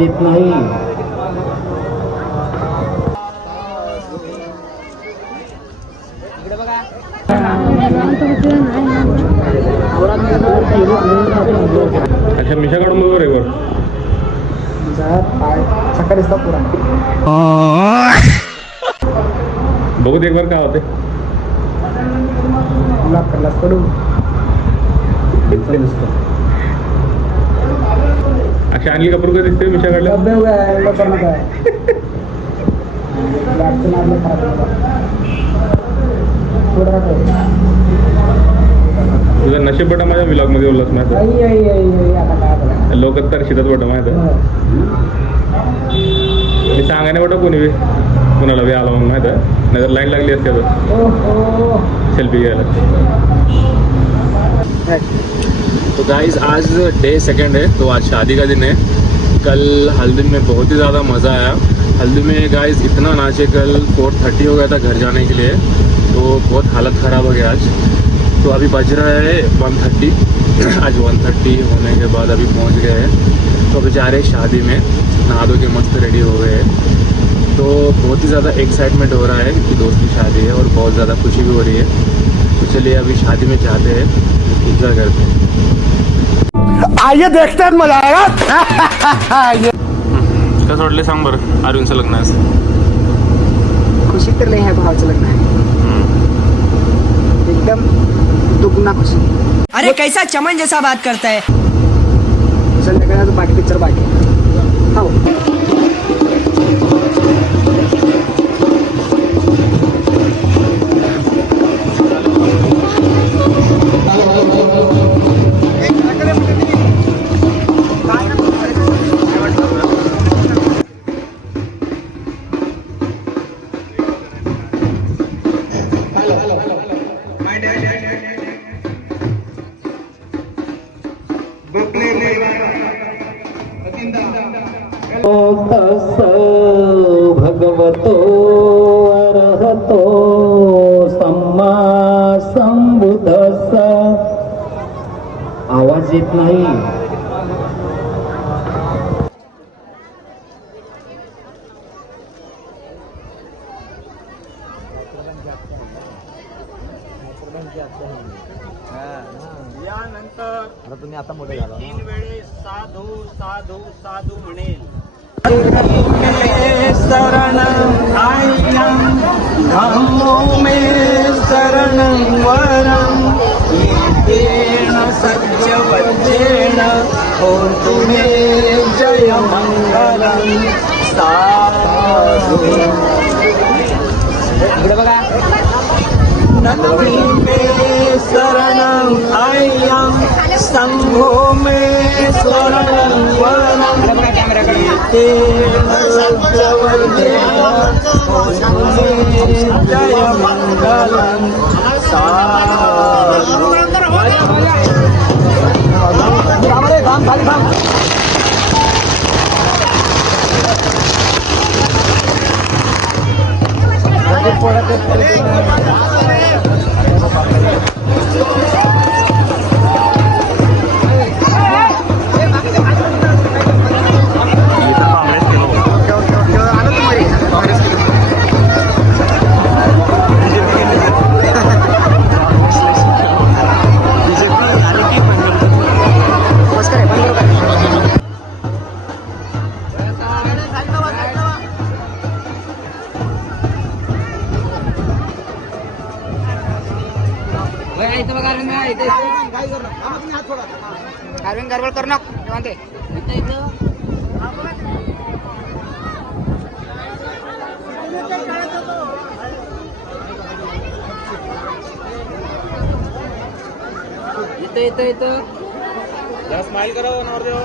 आवाज येत नाही. अच्छा मिशा काढून बघ रे सकाळी पुरा बघू एक बार काय होते. पडू अशी आणली कपूर का दिसते मिशा काढल्या. तुझा नशीब बटा माझ्या व्लॉग मध्ये बोललास माहिती. लोक तर शिकत बटा माहिती. मी सांगाने बटा कोणी कुणाला बी आला म्हणून माहिती आहे. नाहीतर लाईन लागली असते आता सेल्फी घ्यायला. तो गाइस आज डे सेकंड है, तो आज शादी का दिन है. कल हल्दी में बहुत ही ज़्यादा मज़ा आया. हल्दी में गाइस इतना नाचे. कल 4:30 हो गया था घर जाने के लिए, तो बहुत हालत ख़राब हो गया आज. तो अभी बज रहा है 1:30. आज 1:30 होने के बाद अभी पहुंच गए हैं. तो बेचारे शादी में नहा धो के मस्त रेडी हो गए हैं. तो बहुत ही ज़्यादा एक्साइटमेंट हो रहा है क्योंकि दोस्त की शादी है और बहुत ज़्यादा खुशी भी हो रही है. तो चलिए अभी शादी में जाते हैं, इंजॉय करते हैं. आइए देखते हैं, मजा आएगा. कसं वाटलं सांग बरं अरविंदचं लग्न आज. खुशी तर नाही आहे, भावाचं लग्न आहे. एकदम दुगना खुशी. अरे कैसा चमन जैसा बात करता है. संध्याकाळी बाकी पिक्चर बाकी हो. भगवतो अरहतो सम्मा संबुद्धस्स. आवाज येत नाही. यानंतर तुम्ही आता मोठे झाला 3 वेळेस साधू साधू साधू म्हणेल. शरणं आय्यं धम्मो मे शरणं वरं येतेन सत्यवचेन होतु मे जय मंगलं साधु. इकडे बघा. नंदी मे शरणं आय्यं संघो मे शरणं वरं येतेन सत्यवचेन होतु मे जय मंगलं साधु. अरविंद गरबड करू नका म्हणते. इथं इथं स्माइल करो नवरदेव.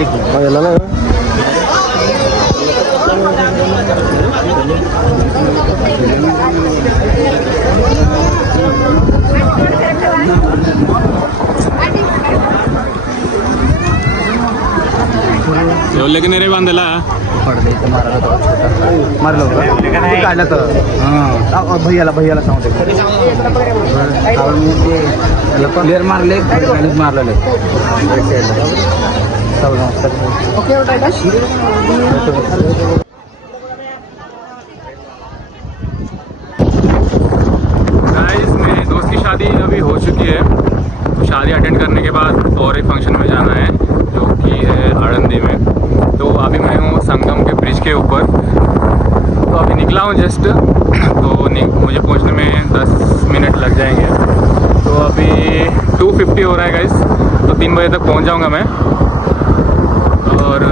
एक लेकिन रे बांधायला मारलं काढलं तर हां भैयाला सांगते प्लेअर मारले मारलेले ओके गाइस मेरे दोस्त की शादी अभी हो चुकी है, तो शादी अटेंड करने के बाद और एक फंक्शन में जाना है जो कि है आड़ंदी में। तो अभी मैं हूँ संगम के ब्रिज के ऊपर, तो अभी निकला हूँ जस्ट, तो मुझे पहुँचने में 10 मिनट लग जाएंगे। तो अभी 2:50 हो रहा है गाइस, तो 3 बजे तक पहुँच जाऊँगा मैं। और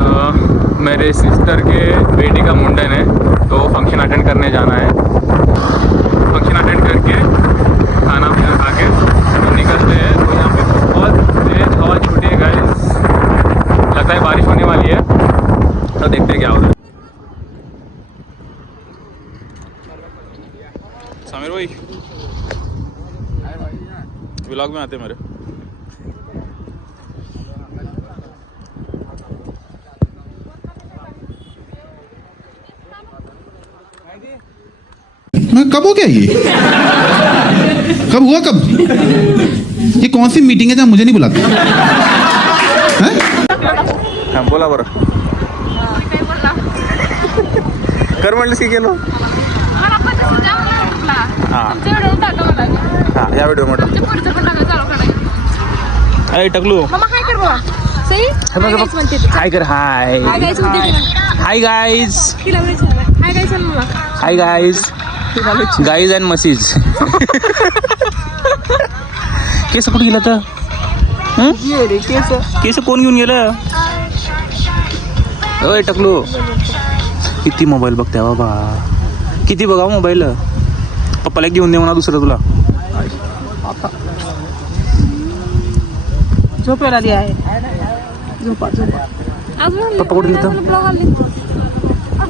मेरे सिस्टर के बेटी का मुंडन है, तो फंक्शन अटेंड करने जाना है। फंक्शन अटेंड करके खाना पीना खा के तो निकलते हैं। तो यहाँ पे बहुत तेज हवा छूटी है गाइस, लगता है बारिश होने वाली है, तो देखते हैं क्या होता है। समीर भाई व्लॉग में आते मेरे। मैं कब हो गया ये कब हुआ कब ये कौन सी मीटिंग है जहाँ मुझे नहीं बुलाते हैं? हां बोला बरं कर म्हणलीस की गेलो हां या व्हिडिओ मध्ये अरे टकलू हाय कर hi hi guys hi guys guys and मसीज केस कुठे गेलं तर केस कोण घेऊन गेलं ओय टकलू किती मोबाईल बघते बाबा किती बघा मोबाईल पप्पाला घेऊन दे म्हणा दुसरं तुला झोपेला आली आहे झोपा पप्पा कुठे गेलं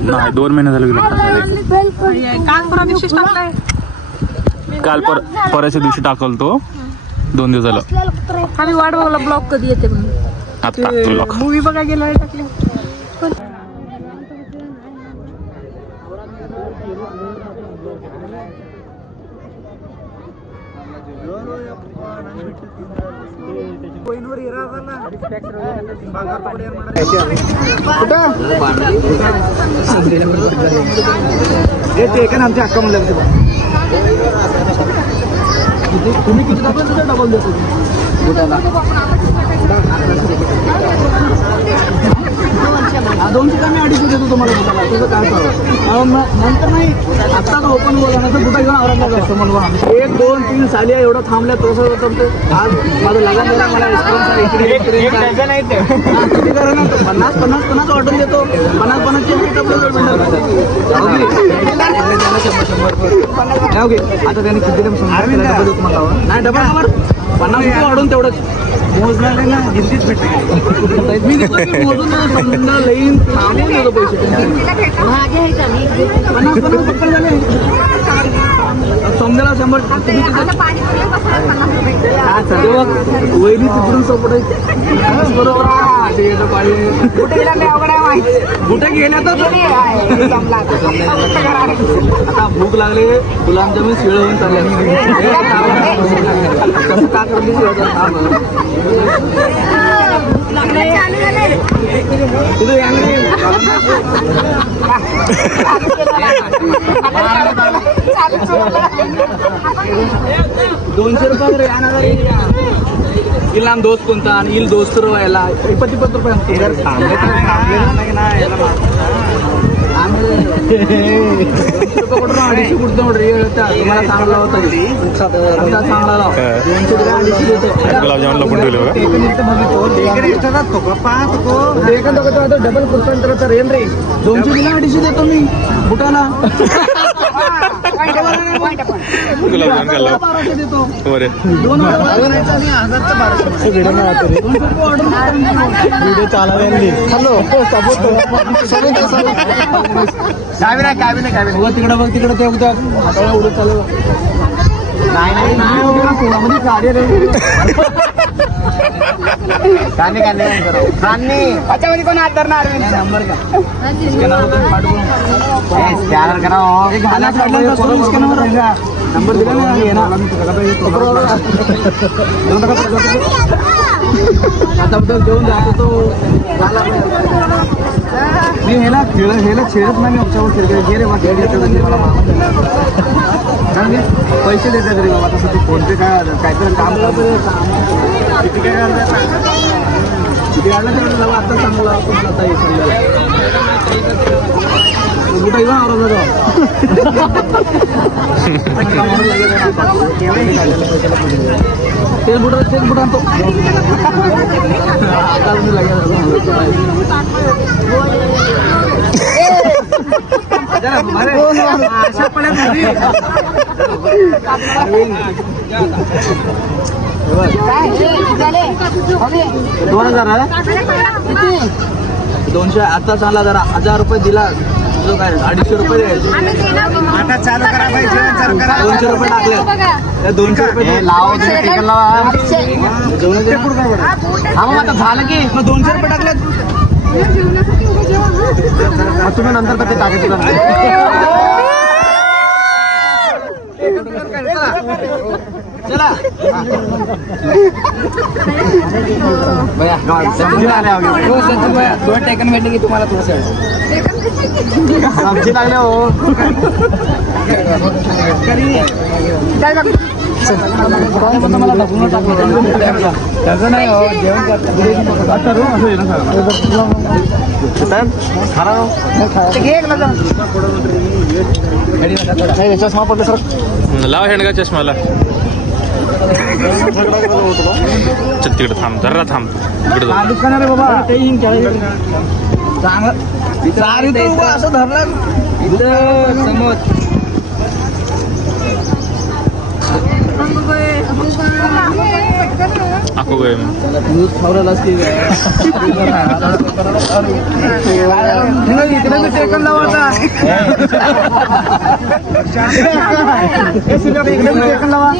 नाही 2 महिने झाले काल परवाच्या दिवशी टाकल तो 2 दिवस झालं आम्ही वाट बघला ब्लॉग कधी येते म्हणून आता मूवी बघा गेला टाकले आमच्या हक्का म्हणलं तुम्ही किती डबल देतो दोनशे मी 250 देतो तुम्हाला बुटाला तुझं काय नंतर नाही आत्ता का ओपन बोला ना तर बुटा घेऊन आवडला असतो म्हणून 1 2 3 साली एवढं थांबल्या तसं तर आज माझं लग्न झालं मला किती करा ना 50 ऑर्डर देतो 50 चे आता त्यांनी किती नाही डबल नंबर 50 रुपये वाढून तेवढंच मोजणार ना गिनतीच भेटते मी मोजून समजा लईन थांबून देतो पैसे 50 रुपये झाले समजायला 100 वैरी तिकडून सपोर्ट आहे बरोबर कुठे गेल्या तर आता भूक लागले गुलाबजामुन शिळ होऊन चालले कसं का करली ₹200 इलाम दोस्त कोणता आणि इल दोस्त व्हायला 25 रुपये कुठं नोड्री तुम्हाला चांगला होता चांगला 200 गुलाबजामुन लपून डबल कुर्ता ಏನ್ರಿ 200 ದಿನ ಅಡಿಸಿ देतो मी बुटाला गुलाबजाम खाल्ला 1200 देतो बरे 2 ऑर्डर आणि 1000चं 1200 तिकडे बघ तिकडे ते उद्या आता उडत चालू नाही कोणामध्ये गाडी त्याच्यामध्ये कोण हात धरणार नंबर का स्कॅनर करा नंबर दिला नाही ना आता देऊन जातो तो मी ह्याला छेडत नाही आमच्यावर घे रे मला पैसे देतात रे बाबा तसं तू फोनपे काहीतरी काम करतो किती काय करतात किती काढलं तेवढं जाऊ आता चांगला आता मोठा येऊन आरोग्य तेल बुट आणतो अशा पड्यात 200 आता चालला जरा 1000 रुपये दिला तुझं काय 250 रुपये द्यायचे आता चालू करा भाई जेवण चालू करा 200 रुपये टाकले 200 रुपये लावा आता झालं की मग 200 रुपये टाकले तुम्ही नंतर कधी टाकायचं चला दोन टेकन भेटले की तुम्हाला थोडं आमची लागले हो मला ढकलून टाकलं त्याचं नाही हो जेवण चष्मा पडले सर लाव हेंडगा चष्माला चल तिकडे थांब जरा थांब तिकडे जाऊ. दुकान रे बाबा चांगलं असं धरलं इथं समोर आखो गए न्यूज खबरालाच की इकडे मी टेकन लावायचा इकडे मी टेकन लावा